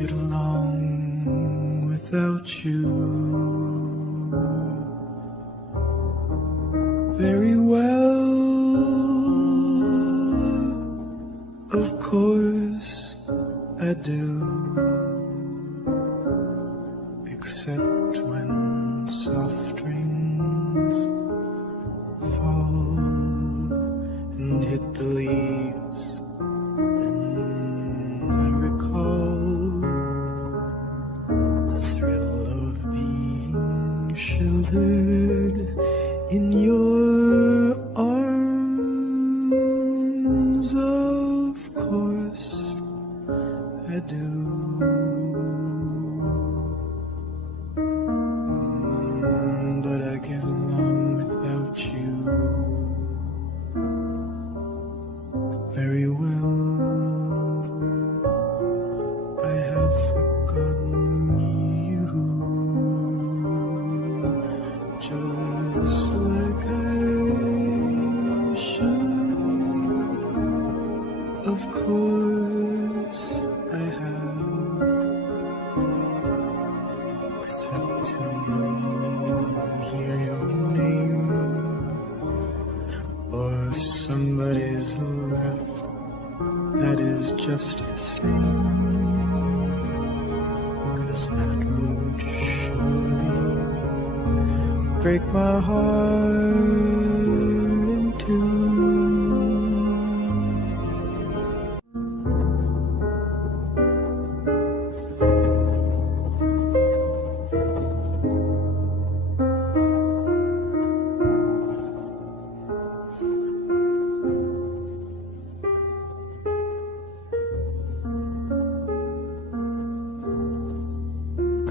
get along without you very well. Of course I do, except when soft rains fall and hit the leaves. Then I recall the thrill of being sheltered in your arms. Of course I do. But I get along without you very well. I have forgotten you, just like I should. Of course I have, except to hear your name or somebody's laugh. That is just the same, 'cause that would surely break my heart in two.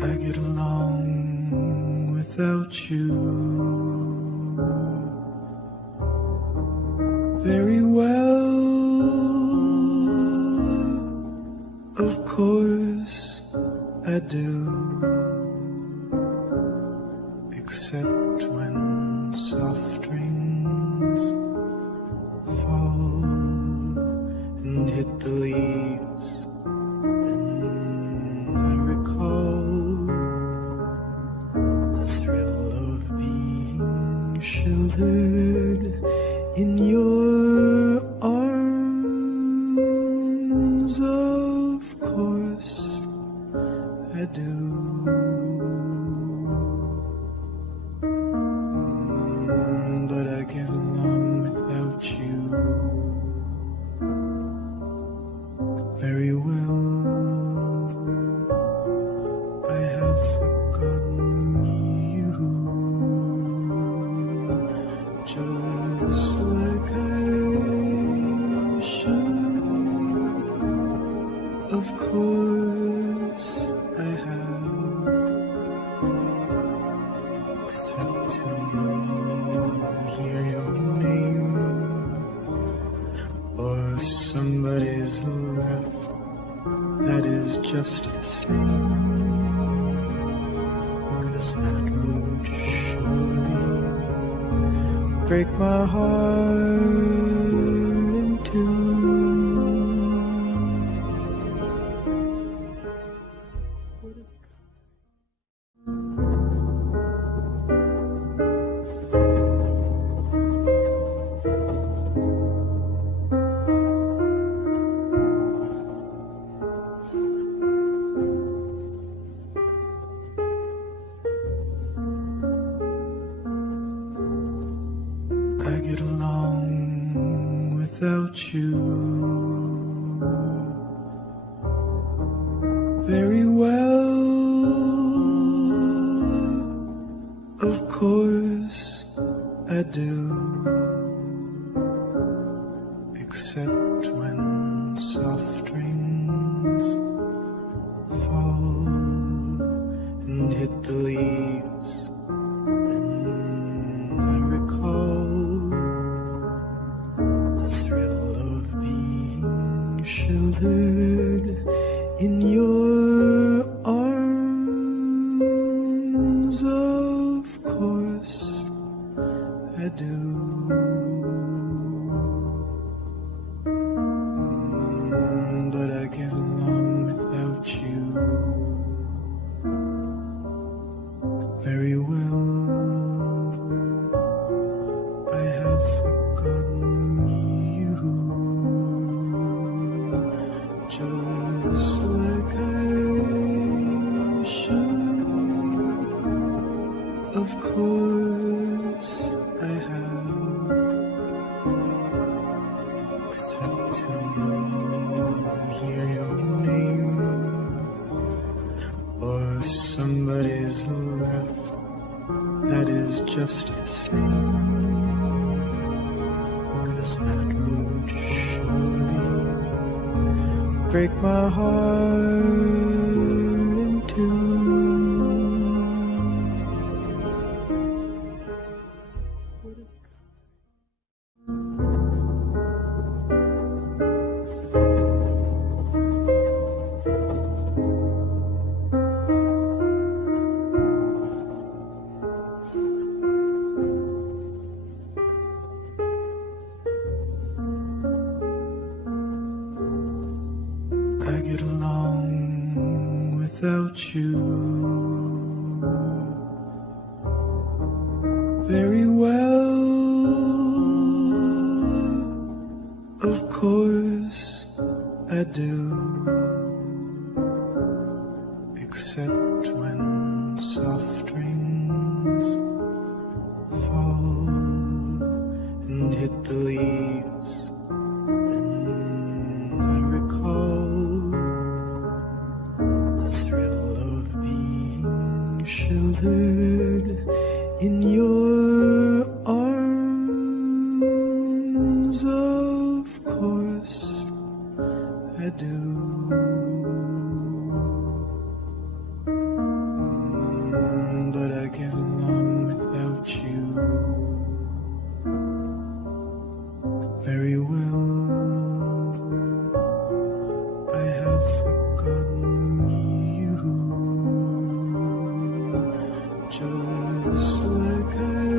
I get along without you very well. Of course I do, except when soft rains fall and hit the leaves. Then I recall the thrill of being sheltered in your arms. Of course I do. But I get along without you very well. I have forgotten you, just like I should. Of course I have, except to hear your name or somebody's laugh. That is just the same, 'cause that would surely break my heart in two. I get along without you very well. Of course I do, except when soft rains fall and hit the leaves. Then I recall the thrill of being sheltered in your arms. Of course I do. But I get along without you except to hear your name or somebody's laugh that is just the same, 'cause that would surely break my heart in two. I get along without you very well. Of course I do, except when soft rains fall and hit the leaves. Then I recall the thrill of being sheltered in your arms. Of course I do. But I get along without you very well. I have forgotten you, just like I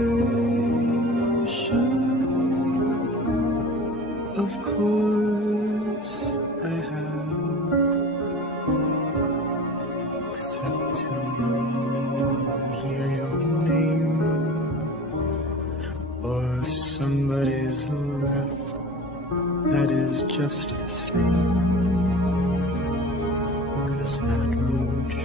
should. Of course I have, except to hear your name or somebody's laugh that is just the same, 'cause that will